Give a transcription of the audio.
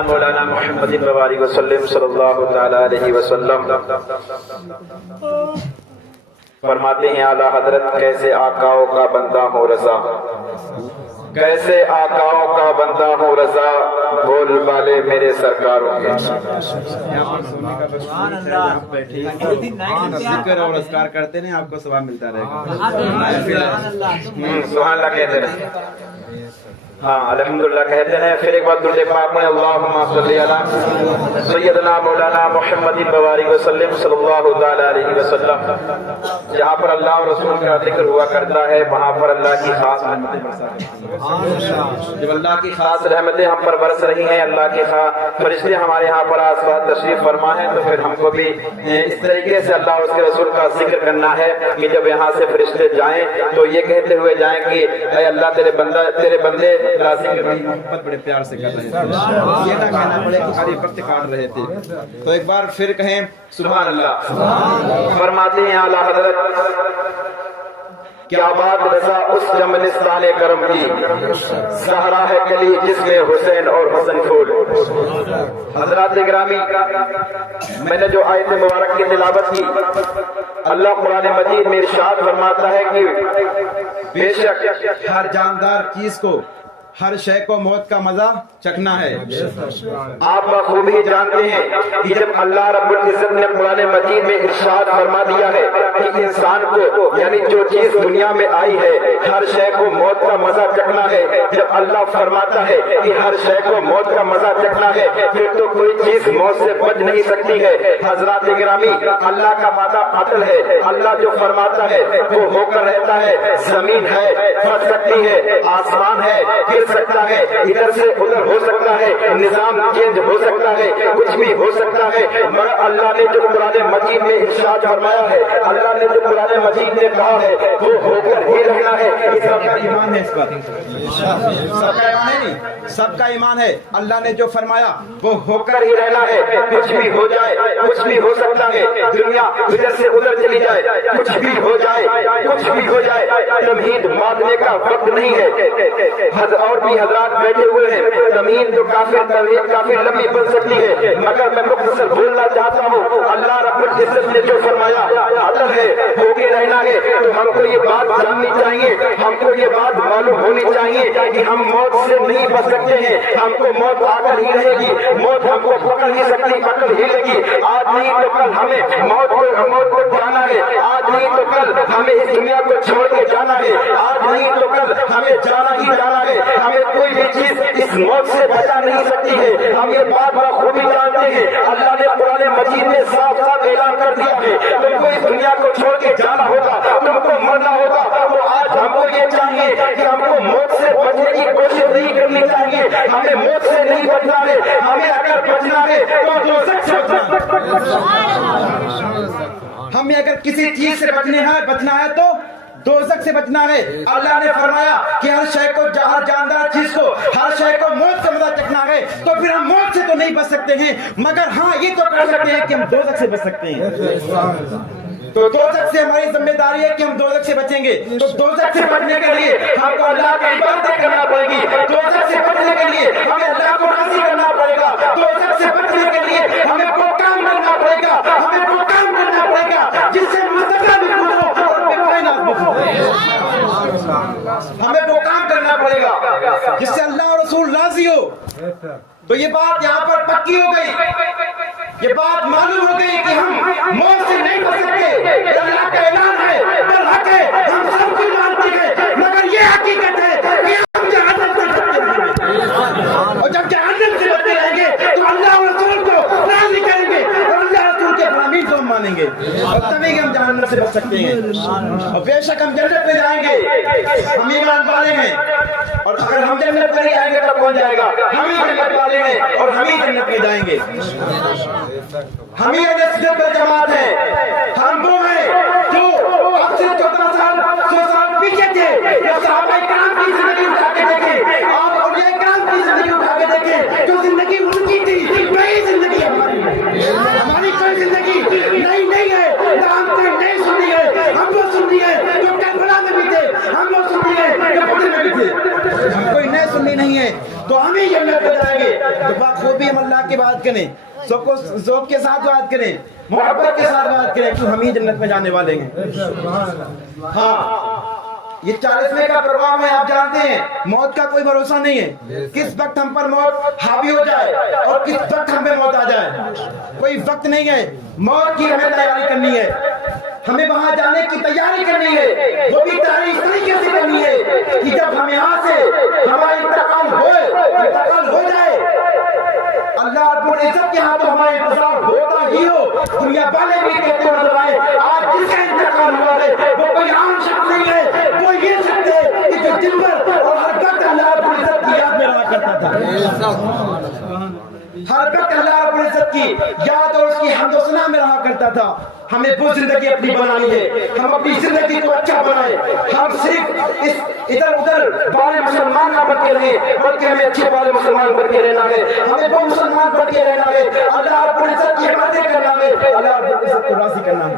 مولانا محمد مبارک وسلم صلی اللہ تعالی علیہ وسلم فرماتے ہیں اعلیٰ حضرت کیسے آقاؤں کا بندہ ہو رضا، کیسے آقاؤں کا بندہ ہو رضا، بول والے میرے سرکاروں کے ذکر اور اذکار کرتے ہیں، آپ کو ثواب ملتا رہے گا۔ سبحان اللہ کہتے ہیں، ہاں الحمدللہ کہتے ہیں۔ پھر ایک بار درود پاک میں اللہم صلی علی سیدنا مولانا محمد مبارک وسلم صلی اللہ تعالی علیہ وسلم۔ جہاں پر اللہ اور رسول کا ذکر ہوا کرتا ہے وہاں پر اللہ کی خاص جب اللہ کی خاص رحمتیں ہم پر برس رہی ہیں، اللہ کے فرشتے ہمارے یہاں پر آس پاس تشریف فرما ہے، تو پھر ہم کو بھی اس طریقے سے اللہ اور اس کے رسول کا ذکر کرنا ہے کہ جب یہاں سے فرشتے جائیں تو یہ کہتے ہوئے جائیں کہ اے اللہ تیرے بندے محبت بڑے پیار سے کر رہے تھے، یہ نہ کہنا پڑے کہ خالی وقت کاٹ رہے تھے، تو ایک بار پھر کہیں سبحان اللہ۔ فرماتے ہیں اعلیٰ حضرت کیا بات رضا اس جملستان کرم کی، زہرا ہے کلی جس میں حسین اور حسن پھول۔ حضرات گرامی، میں نے جو آیت مبارک کی تلاوت کی، اللہ قرآن مجید میں ارشاد فرماتا ہے کہ بے شک ہر جاندار چیز کو، ہر شے کو موت کا مزہ چکھنا ہے۔ آپ بخوبی جانتے ہیں کہ جب اللہ رب العزت نے قرآن مجید میں ارشاد فرما دیا ہے کہ انسان کو یعنی جو چیز دنیا میں آئی ہے ہر شے کو موت کا مزہ چکھنا ہے، جب اللہ فرماتا ہے کہ ہر شے کو موت کا مزہ چکھنا ہے پھر تو کوئی چیز موت سے بچ نہیں سکتی ہے۔ حضرات گرامی، اللہ کا وعدہ عدل ہے، اللہ جو فرماتا ہے وہ ہو کر رہتا ہے۔ زمین ہے پھٹ سکتی ہے، آسمان ہے گر سکتا ہے، ادھر سے ادھر ہو سکتا ہے، نظام چینج ہو سکتا ہے، کچھ بھی ہو سکتا ہے، مگر اللہ نے جو قرآن مجید میں ارشاد فرمایا ہے، اللہ نے جو قرآن مجید میں کہا ہے وہ ہو کر ہی رہنا ہے۔ سب کا ایمان ہے، اس بات سب کا ایمان ہے، نہیں سب کا ایمان ہے، اللہ نے جو فرمایا وہ ہو کر ہی رہنا ہے، کچھ بھی ہو جائے، کچھ بھی ہو سکتا ہے، دنیا ادھر سے ادھر چلی جائے، کچھ بھی ہو جائے، کچھ بھی ہو جائے، تمہید باندھنے کا وقت نہیں ہے۔ اور بھی حضرات بیٹھے ہوئے ہیں، تمہید تو کافی لمبی بن سکتی ہے، مگر میں مختصر بولنا چاہتا ہوں، اللہ رب العزت نے جو فرمایا عدل ہے، ہو کے رہنا ہے، تو ہم کو یہ بات جاننی چاہیے، ہم کو یہ بات معلوم ہونی چاہیے کہ ہم موت سے نہیں بچ سکتے ہیں، ہم کو موت آ کر ہی رہے گی، موت ہم کو پکڑ نہیں سکتی، پکڑ ہی لے گی، آج نہیں تو کل ہمیں موت کو جانا ہے، آج نہیں تو کل ہمیں اس دنیا کو چھوڑ کے جانا ہے، آج نہیں تو کل ہمیں جانا ہی جانا ہے، ہمیں کوئی بھی چیز اس موت سے بچا نہیں سکتی ہے، ہم یہ بات بخوبی جانتے ہیں۔ اللہ نے قرآن مجید میں صاف صاف اعلان کر دیا ہے تم کو اس دنیا کو چھوڑ کے جانا ہوگا، تم کو مرنا ہوگا، تو آج ہم کو یہ چاہیے کہ ہم کو موت سے بچنے کی کوشش نہیں کرنی چاہیے، ہمیں موت سے نہیں بچنا ہے، ہمیں اگر بچنا ہے تو دوزخ سے بچنا ہے۔ ہمیں اگر کسی چیز سے بچنا ہے تو دوزخ سے بچنا ہے۔ اللہ نے فرمایا کہ ہر شے کو، ہر جاندار چیز کو، ہر شے کو موت کا مزہ چکھنا ہے، تو پھر ہم موت سے تو نہیں بچ سکتے ہیں، مگر ہاں یہ تو کر سکتے ہیں کہ ہم دوزخ سے بچ سکتے ہیں۔ تو دوزخ سے ہماری ذمہ داری ہے کہ ہم دوزخ سے بچیں گے، تو دوزخ سے بچنے کے لیے ہم کو اللہ کی عبادت کرنا پڑے گی، دوزخ سے بچنے کے لیے ہمیں اللہ کو راضی کرنا پڑے گا، دوزخ سے بچنے کے لیے ہمیں وہ کام کرنا پڑے گا، ہمیں وہ کام کرنا پڑے گا جس سے مستقبل بھی خوش ہو اور کائنات بھی خوش ہو۔ ہمیں وہ کام کرنا پڑے گا جس سے اللہ اور رسول راضی ہو۔ تو یہ بات یہاں پر پکی ہو گئی، یہ بات معلوم ہو گئی کہ ہم موت سے نہیں بچ سکتے، اللہ کا اعلان ہے، حق ہے، ہم سب کو مانتے ہیں، مگر یہ حقیقت ہے کہ ہم جہنم سے بچتے رہیں گے، اور جب جہنم سے بچتے رہیں گے تو اللہ اور رسول کو راضی کریں گے اور اللہ رسول کے فرامین کو ہم مانیں گے، اور تبھی ہم جہنم سے بچ سکتے ہیں، اور بے شک ہم جنت میں جائیں گے، ہم ایمان والے ہیں، اور اگر ہم جنت میں نہیں آئیں گے تو کون جائے گا؟ ہم ہی جنت والے ہیں اور ہم ہی جنت میں جائیں گے، ہم ہی جنت پر جماعت ہے، ہم وہ ہیں جو اب سے 14 سال 100 سال پیچھے تھے، جو صحابہ کرام کی زندگی اٹھا کے دیکھیں، آپ اولیاء کرام کی زندگی اٹھا کے دیکھیں، جو زندگی ان کی تھی وہی زندگی ہماری کوئی زندگی نہیں ہے، نہ ہم کوئی نہیں سنی ہے، ہم وہ سنی ہے جو کربلا میں بھی تھے، ہم وہ سنی ہے جو بدر میں بھی تھے، ہم کوئی نئے سنی نہیں ہے، تو ہم ہی جنت میں جائیں گے۔ تو بخوبی ہم اللہ کی بات کریں، ذوق کے ساتھ بات کریں، محبت کے ساتھ بات کریں، تو ہم ہی جنت میں جانے والے ہیں۔ ہاں یہ 40ویں کا پروگرام ہے، آپ جانتے ہیں موت کا کوئی بھروسہ نہیں ہے، کس وقت ہم پر موت حاوی ہو جائے اور کس وقت ہم پہ موت آ جائے، کوئی وقت نہیں ہے۔ موت کی ہمیں تیاری کرنی ہے، ہمیں وہاں جانے کی تیاری کرنی ہے، وہ بھی تیاری اس طریقے سے کرنی ہے کہ جب ہم یہاں سے ہمارا انتقال ہو جائے، اللہ رب العزت کے ہاں تو ہمارا انتظار ہوتا ہی ہو، دنیا والے بھی کہتے نظر آئے آج جس کا انتقال ہوا ہے وہ کوئی عام شخص نہیں ہے، وہ یہ شخص ہے کہ جو دن بھر اور ہر وقت اللہ رب العزت کی یاد میں رہا کرتا تھا، ہر وقت اللہ رب العزت کی یاد اور اس کی حمد و ثنا میں رہا کرتا تھا۔ ہمیں وہ زندگی اپنی بنانی ہے، ہم اپنی زندگی کو اچھا بنائیں، ہم صرف اس ادھر ادھر والے مسلمان نہ بن کے رہیں بلکہ ہمیں اچھے والے مسلمان بن کے رہنا ہے، ہمیں وہ مسلمان بن کے رہنا ہے، اللہ رب العزت کی عبادت کرنا ہے، اللہ رب العزت کو راضی کرنا ہے۔